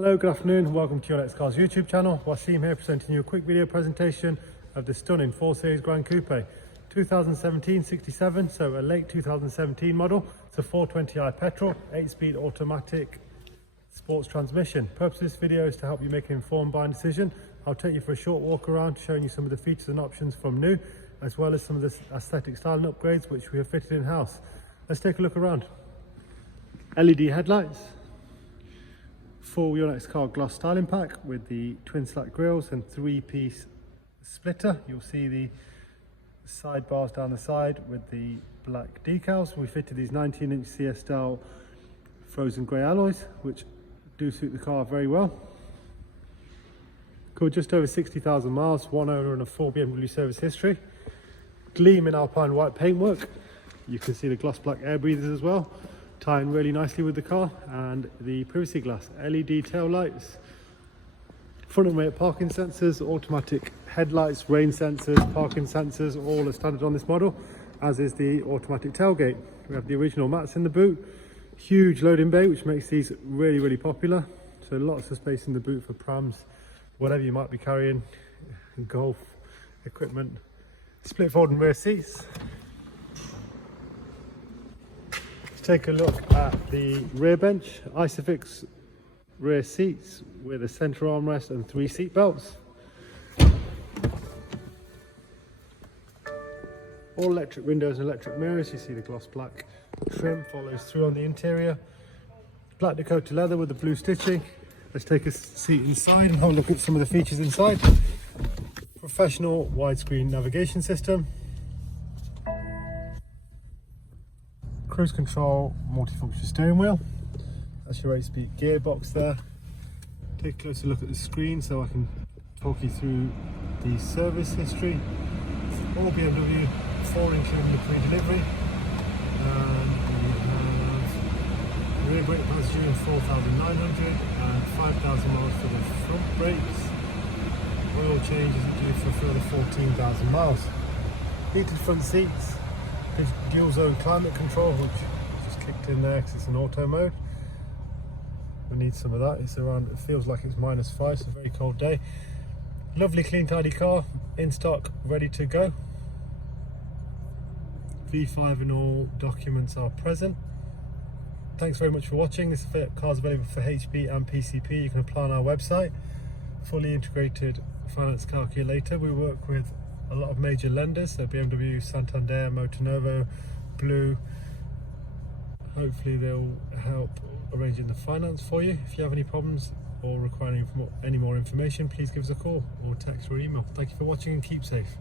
Hello, good afternoon and welcome to Your Next Cars YouTube channel. Wasim here presenting you a quick video presentation of the stunning 4 Series Grand Coupe 2017 67, so a late 2017 model. It's a 420i petrol, 8-speed automatic sports transmission. Purpose of this video is to help you make an informed buying decision. I'll take you for a short walk around showing you some of the features and options from new, as well as some of the aesthetic styling upgrades which we have fitted in-house. Let's take a look around. LED headlights, full Your Next Car gloss styling pack with the twin slack grills and 3-piece splitter. You'll see the sidebars down the side with the black decals. We fitted these 19-inch CS style frozen grey alloys, which do suit the car very well. Covered just over 60,000 miles, one owner and a full BMW service history. Gleaming alpine white paintwork. You can see the gloss black air breathers as well, tying really nicely with the car, and the privacy glass, LED tail lights, front and rear parking sensors, automatic headlights, rain sensors, parking sensors, all are standard on this model, as is the automatic tailgate. We have the original mats in the boot, huge loading bay which makes these really popular, so lots of space in the boot for prams, whatever you might be carrying, golf equipment. Split folding rear seats. Let's take a look at the rear bench. Isofix rear seats with a centre armrest and 3 seat belts. All electric windows and electric mirrors. You see the gloss black trim follows through on the interior. Black Dakota leather with the blue stitching. Let's take a seat inside and have a look at some of the features inside. Professional widescreen navigation system. Cruise control, multifunction steering wheel. That's your 8-speed gearbox there. Take a closer look at the screen so I can talk you through the service history. All BMW, 4 including the pre-delivery. And we have rear brake pads due in 4,900 and 5,000 miles for the front brakes. Oil changes are due for a further 14,000 miles. Heated front seats, dual zone climate control, which just kicked in there because it's an auto mode. We need some of that. It's around, it feels like it's -5, it's a very cold day. Lovely clean tidy car, in stock, ready to go. V5 and all documents are present. Thanks very much for watching. This car is available for HP and PCP. You can apply on our website. Fully integrated finance calculator. We work with a lot of major lenders, so BMW, Santander, Motonovo, Blue. Hopefully they'll help arranging the finance for you. If you have any problems or require any more information, please give us a call or text or email. Thank you for watching and keep safe.